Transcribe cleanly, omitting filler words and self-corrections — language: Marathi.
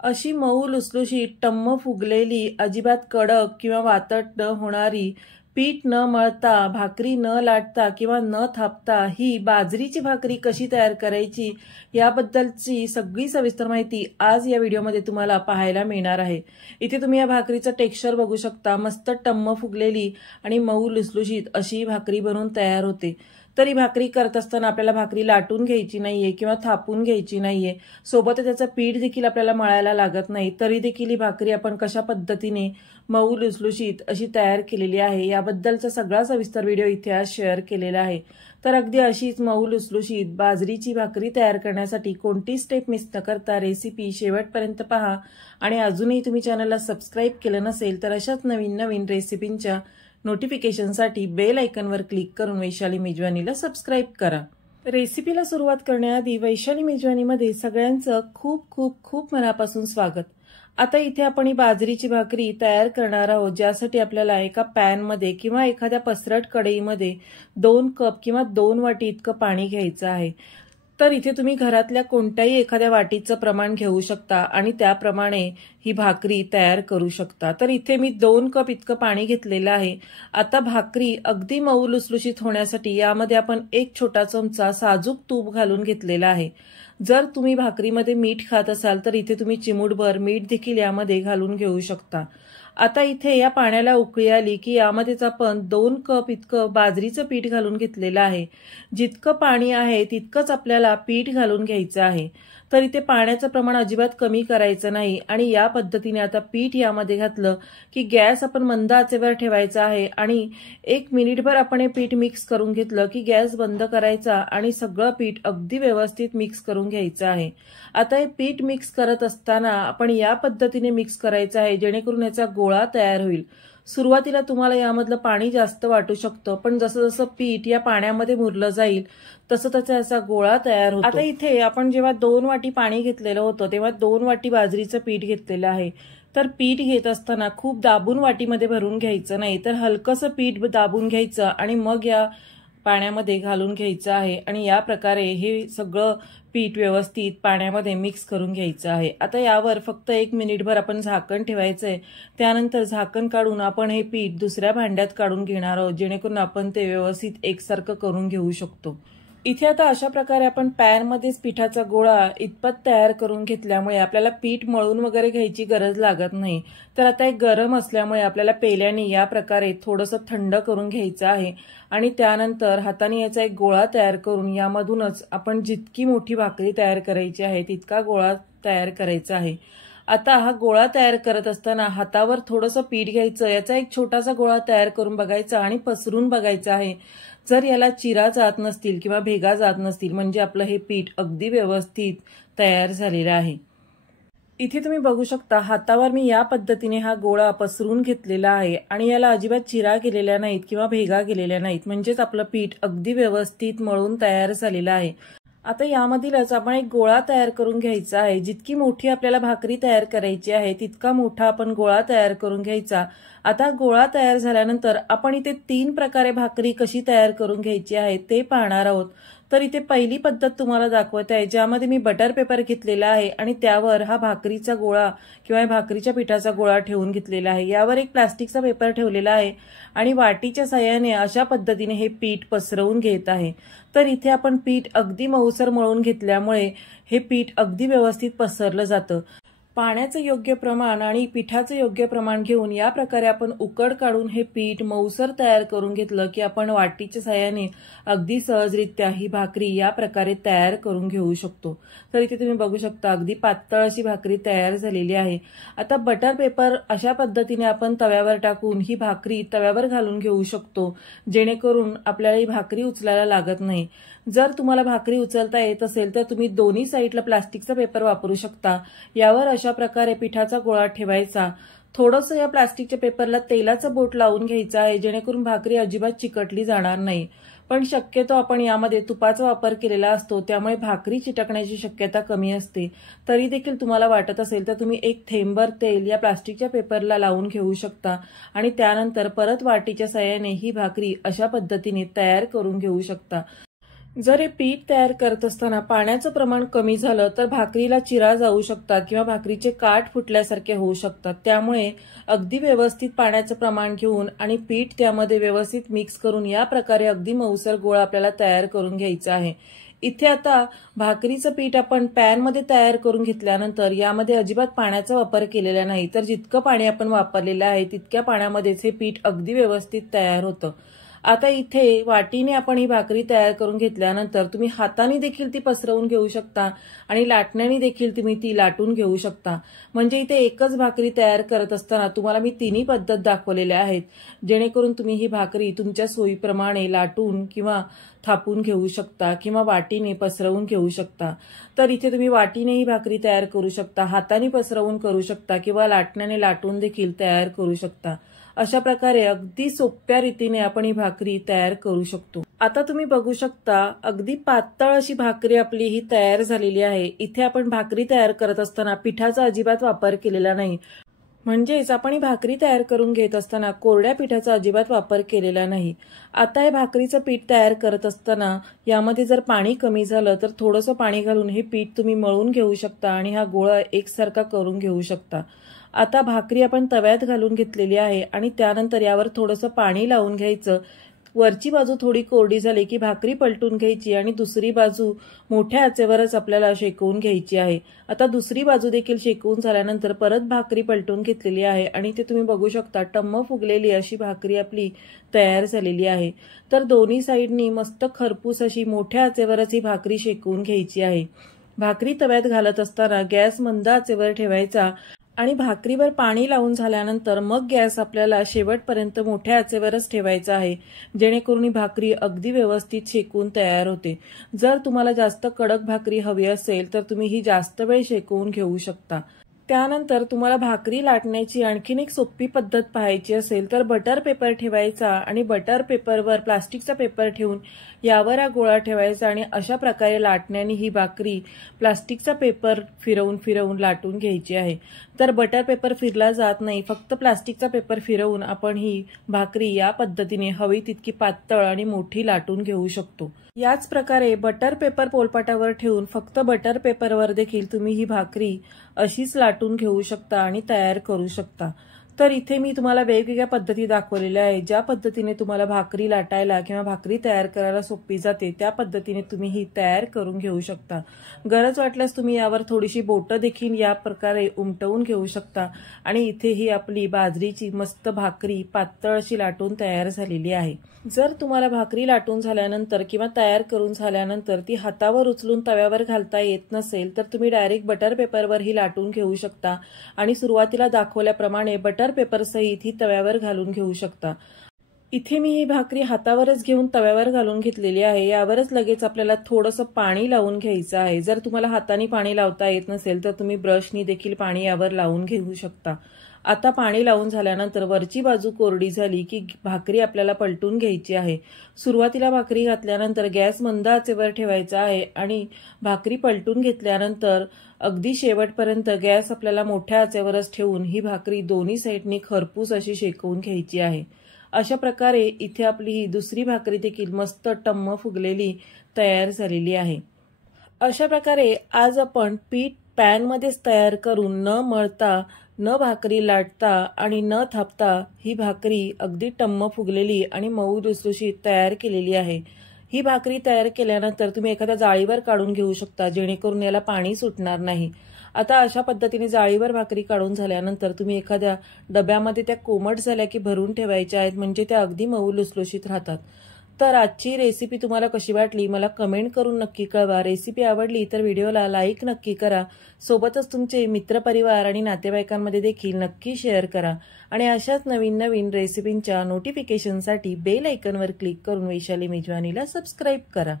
अशी मऊ लुसलुशीत टम्म फुगलेली अजिबात कडक किंवा वातट न होणारी पीठ न मळता भाकरी न लाटता किंवा न थापता ही बाजरीची भाकरी कशी तयार करायची याबद्दलची सगळी सविस्तर माहिती आज या व्हिडिओमध्ये तुम्हाला पाहायला मिळणार आहे। इथे तुम्ही या भाकरीचं टेक्स्चर बघू शकता। मस्त टम्म फुगलेली आणि मऊ लुसलुशीत अशी भाकरी बनवून तयार होते। तरी भाकरी करत असताना आपल्याला भाकरी लाटून घ्यायची नाहीये किंवा थापून घ्यायची नाहीये, सोबत त्याचं पीठ देखील आपल्याला मळायला लागत नाही। तरी देखील ही भाकरी आपण कशा पद्धतीने मऊ लुसलुशीत अशी तयार केलेली आहे याबद्दलचा सगळा सविस्तर व्हिडिओ इथे आज शेअर केलेला आहे। तर अगदी अशीच मऊ लुसलुशीत बाजरीची भाकरी तयार करण्यासाठी कोणती स्टेप मिस न करता रेसिपी शेवटपर्यंत पहा आणि अजूनही तुम्ही चॅनलला सबस्क्राइब केलं नसेल तर अशाच नवीन नवीन रेसिपींच्या नोटिफिकेशनसाठी बेल आयकॉनवर क्लिक करून वैशाली मेजवानीला सबस्क्राइब करा। रेसिपीला सुरुवात करण्याआधी वैशाली मेजवानीमध्ये सगळ्यांचं खूप खूप खूप मनापासून स्वागत। आता इथे आपण ही बाजरीची भाकरी तयार करणार आहोत, ज्यासाठी आपल्याला एका पॅनमध्ये किंवा एखाद्या पसरट कढईमध्ये 2 कप किंवा 2 वाटी इतकं पाणी घ्यायचं आहे। तर इथे तुम्ही घरातल्या कोणत्याही एखाद्या वाटीचं प्रमाण घेऊ शकता आणि त्याप्रमाणे ही भाकरी तयार करू शकता। तर इथे मी 2 कप इतकं पाणी घेतलेलं आहे। आता भाकरी अगदी मऊ लुसलुशीत होण्यासाठी यामध्ये आपण 1 छोटा चमचा साजूक तूप घालून घेतलेला आहे। जर तुम्ही भाकरीमध्ये मीठ खात असाल तर इथे तुम्ही चिमूटभर मीठ देखील यामध्ये घालून घेऊ शकता। आता इथे या पाण्याला उकळी आली की यामध्येच आपण 2 कप इतकं बाजरीचं पीठ घालून घेतलेलं आहे। जितकं पाणी आहे तितकंच आपल्याला पीठ घालून घ्यायचं आहे। तर इथे पाण्याचं प्रमाण अजिबात कमी करायचं नाही आणि या पद्धतीने आता पीठ यामध्ये घातलं की गॅस आपण मंद आचेवर ठेवायचा आहे आणि 1 मिनिटभर आपण हे पीठ मिक्स करून घेतलं की गॅस बंद करायचा आणि सगळं पीठ अगदी व्यवस्थित मिक्स करून घ्यायचं आहे। आता हे पीठ मिक्स करत असताना आपण या पद्धतीने मिक्स करायचं आहे जेणेकरून याचा गोळा तयार होईल। सुरुवातीला तुम्हाला यामधलं पाणी जास्त वाटू शकतं, पण जसं जसं पीठ या पाण्यामध्ये मुरलं जाईल तसं त्याचा असा गोळा तयार होतो। आता इथे आपण जेव्हा 2 वाटी पाणी घेतलेलं होतं तेव्हा 2 वाटी बाजरीचं पीठ घेतलेलं आहे। तर पीठ घेत असताना खूप दाबून वाटीमध्ये भरून घ्यायचं नाही, तर हलकंसं पीठ दाबून घ्यायचं आणि मग या पाण्यामध्ये घालून घ्यायचं आहे आणि या प्रकारे हे सगळं पीठ व्यवस्थित पाण्यामध्ये मिक्स करून घ्यायचं आहे। आता यावर फक्त 1 मिनिटभर आपण झाकण ठेवायचंय। त्यानंतर झाकण काढून आपण हे पीठ दुसऱ्या भांड्यात काढून घेणार आहोत जेणेकरून आपण ते व्यवस्थित एकसारखं करून घेऊ शकतो। इथे आता अशा प्रकारे आपण पॅनमध्येच पिठाचा गोळा इतपत तयार करून घेतल्यामुळे आपल्याला पीठ मळून वगैरे घ्यायची गरज लागत नाही। तर आता एक गरम असल्यामुळे आपल्याला पेल्याने या प्रकारे थोडंसं थंड करून घ्यायचं आहे आणि त्यानंतर हाताने याचा एक गोळा तयार करून यामधूनच आपण जितकी मोठी भाकरी तयार करायची आहे तितका गोळा तयार करायचा आहे। आता हा गोळा तयार करत असताना हातावर थोडंसं पीठ घ्यायचं, याचा एक छोटासा गोळा तयार करून बघायचा आणि पसरून बघायचा आहे। जर याला चिरा जात नसतील किंवा भेगा जात नसतील म्हणजे आपलं हे पीठ अगदी व्यवस्थित तयार झालेलं आहे। इथे तुम्ही बघू शकता हातावर मी या पद्धतीने हा गोळा पसरून घेतलेला आहे आणि याला अजिबात चिरा गेलेल्या नाहीत किंवा भेगा गेलेल्या नाहीत, म्हणजेच आपलं पीठ अगदी व्यवस्थित मळून तयार झालेलं आहे। आता यामधीलच आपण एक गोळा तयार करून घ्यायचा आहे। जितकी मोठी आपल्याला भाकरी तयार करायची आहे तितका मोठा आपण गोळा तयार करून घ्यायचा। आता गोळा तयार झाल्यानंतर आपण इथे 3 प्रकारे भाकरी कशी तयार करून घ्यायची आहे ते पाहणार आहोत। तर इथे पहिली पद्धत तुम्हाला दाखवत आहे, ज्यामध्ये मी बटर पेपर घेतलेला आहे आणि त्यावर हा भाकरीचा गोळा किंवा भाकरीच्या पिठाचा गोळा ठेवून घेतलेला आहे। यावर एक प्लास्टिकचा पेपर ठेवलेला आहे आणि वाटीच्या साहाय्याने अशा पद्धतीने हे पीठ पसरवून घेत आहे। तर इथे आपण पीठ अगदी मऊसर मळून घेतल्यामुळे हे पीठ अगदी व्यवस्थित पसरलं जातं। पाण्याचं योग्य प्रमाण आणि पिठाचं योग्य प्रमाण घेऊन या प्रकारे आपण उकड काढून हे पीठ मऊसर तयार करून घेतलं की आपण वाटीच्या साहाय्याने अगदी सहजरित्या ही भाकरी या प्रकारे तयार करून घेऊ शकतो। तर इथे तुम्ही बघू शकता अगदी पातळ अशी भाकरी तयार झालेली आहे। आता बटर पेपर अशा पद्धतीने आपण तव्यावर टाकून ही भाकरी तव्यावर घालून घेऊ शकतो जेणेकरून आपल्याला ही भाकरी उचलायला लागत नाही। जर तुम्हाला भाकरी उचलता येत असेल तर तुम्ही दोन्ही साईडला प्लास्टिकचा पेपर वापरू शकता। यावर अशा प्रकारे पिठाचा गोळा ठेवायचा। थोडंसं या प्लास्टिकच्या पेपरला तेलाचं बोट लावून घ्यायचं आहे जेणेकरून भाकरी अजिबात चिकटली जाणार नाही, पण शक्यतो आपण यामध्ये तुपाचा वापर केलेला असतो त्यामुळे भाकरी चिटकण्याची शक्यता कमी असते। तरी देखील तुम्हाला वाटत असेल तर तुम्ही 1 थेंबभर तेल या प्लास्टिकच्या पेपरला लावून घेऊ शकता आणि त्यानंतर परत वाटीच्या साहाय्याने ही भाकरी अशा पद्धतीने तयार करून घेऊ शकता। जर हे पीठ तयार करत असताना पाण्याचं प्रमाण कमी झालं तर भाकरीला चिरा जाऊ शकतात किंवा भाकरीचे काठ फुटल्यासारखे होऊ शकतात। त्यामुळे अगदी व्यवस्थित पाण्याचं प्रमाण घेऊन आणि पीठ त्यामध्ये व्यवस्थित मिक्स करून या प्रकारे अगदी मऊसर गोळा आपल्याला तयार करून घ्यायचा आहे। इथे आता भाकरीचं पीठ आपण पॅनमध्ये तयार करून घेतल्यानंतर यामध्ये अजिबात पाण्याचा वापर केलेला नाही, तर जितकं पाणी आपण वापरलेलं आहे तितक्या पाण्यामध्येच हे पीठ अगदी व्यवस्थित तयार होतं। आता इथे वाटीने आपण ही भाकरी तयार करून घेतल्यानंतर तुम्ही हाताने देखील ती पसरवून घेऊ शकता आणि लाटण्याने देखील तुम्ही ती लाटून घेऊ शकता। म्हणजे इथे एकच भाकरी तयार करत असताना तुम्हाला मी तिन्ही पद्धत दाखवलेल्या आहेत, जेणेकरून तुम्ही ही भाकरी तुमच्या सोयीप्रमाणे लाटून किंवा थापून घेऊ शकता किंवा वाटीने पसरवून घेऊ शकता। तर इथे तुम्ही वाटीने ही भाकरी तयार करू शकता, हाताने पसरवून करू शकता किंवा लाटण्याने लाटून देखील तयार करू शकता। अशा प्रकारे अगदी सोप्या रीतीने आपण ही भाकरी तयार करू शकतो। आता तुम्ही बघू शकता अगदी पातळ अशी भाकरी आपली ही तयार झालेली आहे। इथे आपण भाकरी तयार करत असताना पिठाचा अजिबात वापर केलेला नाही, म्हणजेच आपण ही भाकरी तयार करून घेत असताना कोरड्या पिठाचा अजिबात वापर केलेला नाही। आता हे भाकरीचं पीठ तयार करत असताना यामध्ये जर पाणी कमी झालं तर थोडंसं पाणी घालून हे पीठ तुम्ही मळून घेऊ शकता आणि हा गोळा एकसारखा करून घेऊ शकता। आता भाकरी आपण तव्यात घालून घेतलेली आहे आणि त्यानंतर यावर थोडंसं पाणी लावून घ्यायचं। वरची बाजू थोडी कोरडी झाली की भाकरी पलटून घ्यायची आणि दुसरी बाजू मोठ्या आचेवरच आपल्याला शेकवून घ्यायची आहे। आता दुसरी बाजू देखील शेकवून झाल्यानंतर परत भाकरी पलटून घेतलेली आहे आणि ते तुम्ही बघू शकता टम्म फुगलेली अशी भाकरी आपली तयार झालेली आहे। तर दोन्ही साईडनी मस्त खरपूस अशी मोठ्या आचेवरच ही भाकरी शेकवून घ्यायची आहे। भाकरी तव्यात घालत असताना गॅस मंद आचेवर ठेवायचा आणि भाकरीवर पाणी लावून झाल्यानंतर मग गॅस आपल्याला शेवटपर्यंत मोठ्या आचेवरच ठेवायचा आहे, जेणेकरून ही भाकरी अगदी व्यवस्थित शेकून तयार होते। जर तुम्हाला जास्त कडक भाकरी हवी असेल तर तुम्ही ही जास्त वेळ शेकवून घेऊ शकता। त्यानंतर तुम्हाला भाकरी लाटण्याची आणखीन एक सोपी पद्धत पाहायची असेल तर बटर पेपर ठेवायचा आणि बटर पेपरवर प्लास्टिकचा पेपर ठेवून यावर हा गोळा ठेवायचा आणि अशा प्रकारे लाटण्याने ही भाकरी प्लास्टिकचा पेपर फिरवून फिरवून लाटून घ्यायची आहे। तर बटर पेपर फिरला जात नाही, फक्त प्लास्टिकचा पेपर फिरवून आपण ही भाकरी या पद्धतीने हवी तितकी पातळ आणि मोठी लाटून घेऊ शकतो। याच प्रकारे बटर पेपर पोलपाटावर ठेवून फक्त बटर पेपरवर देखील तुम्ही ही भाकरी अशीच लाटून घेऊ शकता आणि तयार करू शकता। तर इथे मी तुम्हाला वेगवेगळ्या पद्धती दाखवलेल्या आहेत, ज्या पद्धतीने तुम्हाला भाकरी लाटायला किंवा भाकरी तयार करायला सोपी जाते त्या पद्धतीने तुम्ही ही तयार करून घेऊ शकता। गरज वाटल्यास तुम्ही यावर थोडीशी बोटं देखील या प्रकारे उमटवून घेऊ शकता आणि इथे ही आपली बाजरीची मस्त भाकरी पातळ अशी लाटून तयार झालेली आहे। जर तुम्हाला भाकरी लाटून झाल्यानंतर किंवा तयार करून झाल्यानंतर ती हातावर उचलून तव्यावर घालता येत नसेल तर तुम्ही डायरेक्ट बटर पेपरवर ही लाटून घेऊ शकता आणि सुरुवातीला दाखवल्याप्रमाणे बटर पेपर सहित ही तव्यावर घालून घेऊ शकता। इथे मी ही भाकरी हातावरच घेऊन तव्यावर घालून घेतलेली आहे। यावरच लगेच आपल्याला थोडंसं पाणी लावून घ्यायचं आहे। जर तुम्हाला हाताने पाणी लावता येत नसेल तर तुम्ही ब्रशनी देखील पाणी यावर लावून घेऊ शकता। आता पाणी लावून झाल्यानंतर वरची बाजू कोरडी झाली की भाकरी आपल्याला पलटून घ्यायची आहे। सुरुवातीला भाकरी घातल्यानंतर गॅस मंद आचेवर ठेवायचा आहे आणि भाकरी पलटून घेतल्यानंतर अगदी शेवटपर्यंत गॅस आपल्याला मोठ्या आचेवरच ठेवून ही भाकरी दोन्ही साईडनी खरपूस अशी शेकवून घ्यायची आहे। अशा प्रकारे इथे आपली ही दुसरी भाकरी देखील मस्त टम्म फुगलेली तयार झालेली आहे। अशा प्रकारे आज आपण पीठ पॅनमध्येच तयार करून न मळता, न भाकरी लाटता आणि न थापता ही भाकरी अगदी टम्म फुगलेली आणि मऊ लुसलुशीत तयार केलेली आहे। ही भाकरी तयार केल्यानंतर तुम्ही एखाद्या जाळीवर काढून घेऊ शकता, जेणेकरून याला पाणी सुटणार नाही। आता अशा पद्धतीने जाळीवर भाकरी काढून झाल्यानंतर तुम्ही एखाद्या डब्यामध्ये त्या कोमट झाल्या की भरून ठेवायच्या आहेत, म्हणजे त्या अगदी मऊ लुसलुशीत राहतात। तर आजची रेसिपी तुम्हाला कशी वाटली मला कमेंट करून नक्की कळवा। रेसिपी आवडली तर व्हिडिओला लाईक नक्की करा, सोबतच तुमचे मित्रपरिवार आणि नातेवाईकांमध्ये देखील नक्की शेअर करा आणि अशाच नवीन नवीन रेसिपींच्या नोटिफिकेशनसाठी बेल आयकॉनवर क्लिक करून वैशाली मेजवानीला सबस्क्राईब करा।